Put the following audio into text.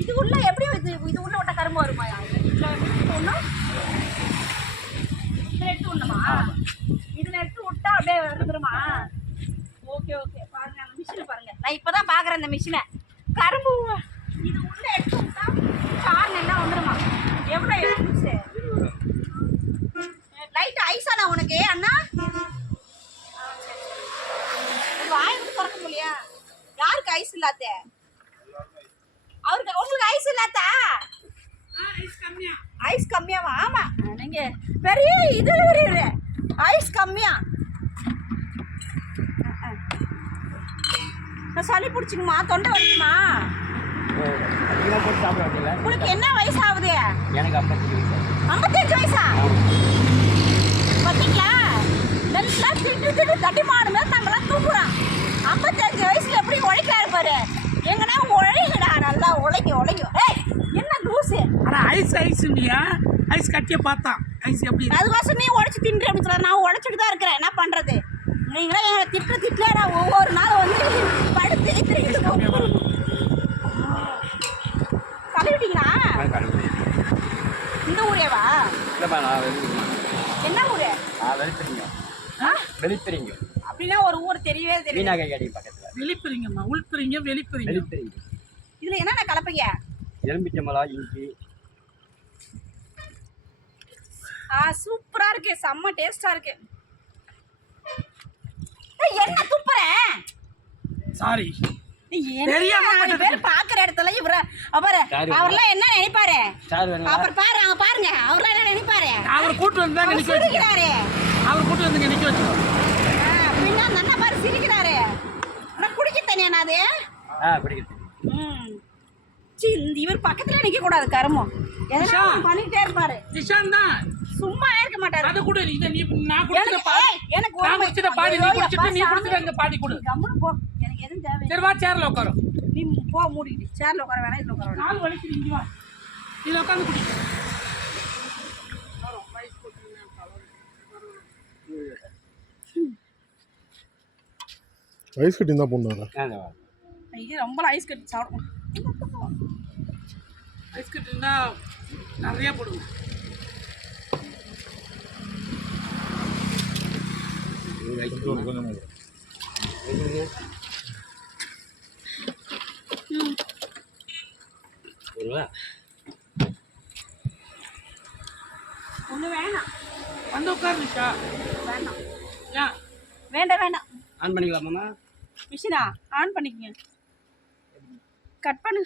இது உள்ள எப்படி இது இது உள்ள விட்ட கரும்பு வருமா? இதுல எடுத்து விடணும்? எடுத்து விடணுமா இது எடுத்து விட்டா அப்படியே வந்துருமா? Okay okay. பாருங்க அந்த மிஷினை பாருங்க. நான் இப்பதான் பாக்குறேன் அந்த மிஷினை கரும்பு இது உள்ள எடுத்து விட்டா சார் நல்லா வந்துருமா? எவ்வளோ இருந்துச்சு லைட் ஐஸாண்ணா உனக்கு அண்ணா? வாயிட்டு திறக்க முடியா? யாருக்கு ஐஸ் இல்லாத அவருக்கு உங்களுக்கு ஐஸ் இல்லாதா ஐஸ் கம்மியாவா? ஆமா. நீங்க பெரிய இது இருக்குது ஐஸ் கம்மியா. நான் சளி பிடிச்சிக்குமா? தொண்டை வலிக்குமா? உங்களுக்கு என்ன வயசு ஆகுது? எனக்கு ஐம்பத்தஞ்சு வயசு ஐம்பத்தஞ்சு வயசா பார்த்தீங்களா நல்லா திட்டு திட்டு தட்டி மாடுமே தங்கெல்லாம் தூக்குறான் ஐம்பத்தஞ்சு வயசுல எப்படி உழைக்கிறாரு பாரு எங்கன்னா உழைங்கடா நல்லா உழைக்கும் உழைக்கும் ஏய் என்ன லூசு? ஆனால் ஐஸ் ஐஸ்னியா ஐஸ் கட்டியே பார்த்தான். ஐஸ் எப்படி? அதுக்கோசம் நீ உழைச்சி தின்று அப்படின்னு சொல்ற நான் உழைச்சிட்டு தான் இருக்கிறேன். என்ன பண்றது? நீங்களே எங்களை திட்டு திட்டுல நான் ஒவ்வொரு நாள் வந்து படுத்து கழுவிட்டீங்களா. இந்த ஊரேவா? என்ன ஊரு? வெளிப்பிரிங்க ஆ? வெளிப்பிரிங்க. அப்படின்னா ஒரு ஊர் தெரியவே தெரியும் மீனாகை கடி பக்கத்தில். வெளிப்பிரிங்கம்மா. உள்பிரிங்க வெளிப்பிரிங்க. வெளிப்பிரிங்க. இதுல என்னென்ன கலப்பைங்க? எலும்பிச்சம்பழம் இஞ்சி. ஆ சூப்பரா இருக்கு. செம்ம டேஸ்டா இருக்கு. என்ன துப்புறேன் சாரி பாக்குற இடத்துல இவர. அவர. அவர்லாம் என்ன நினைப்பாரு? பாரு பாருங்க. அவர்லாம் என்ன நினைப்பாரு? அவர் கூட்டு வந்து கூட்டு வந்து பின்ன பாரு சிரிக்கிறாரு. குடிக்க தனியா அது? ஆ குடிக்கிறது ம். சி இந்த இவர் பக்கத்துல நிக்க கூடாது கருமம். எதனா பண்ணிட்டே இருப்பாரு. நிஷான் தான். சும்மா இருக்க மாட்டாரு. அதை கூட இதை நீ நான் பாடி ஏய், எனக்கு நான் குடிச்சிட பாடி நீ குடிச்சிட்டு நீ குடிச்சிட்டு அங்க பாடி கொடு. கம்முனு போ. எனக்கு எதுவும் தேவை சரி வா சேர்ல உட்காரும் நீ போ மூடிக்கிட்டு. சேர்ல உட்கார வேணாம் இதுல உட்கார கால் வலிக்குது இங்க வா. இதுல உட்காந்து குடி. ஐஸ் கட்டி தான் போடணும் இது ரொம்ப ஐஸ் கட்டி சாப்பிடும் ஐஸ் கட்டு இருந்தா நிறைய ஒருவா ஒண்ணு வேணாம். வந்து உட்காரு நிஷா. வேணாம். ஏன் வேண்டாம் வேண்டாம். ஆன் பண்ணிக்கலாமாம்மா மிஷினா? ஆன் பண்ணிக்கங்க. கட் பண்ணு.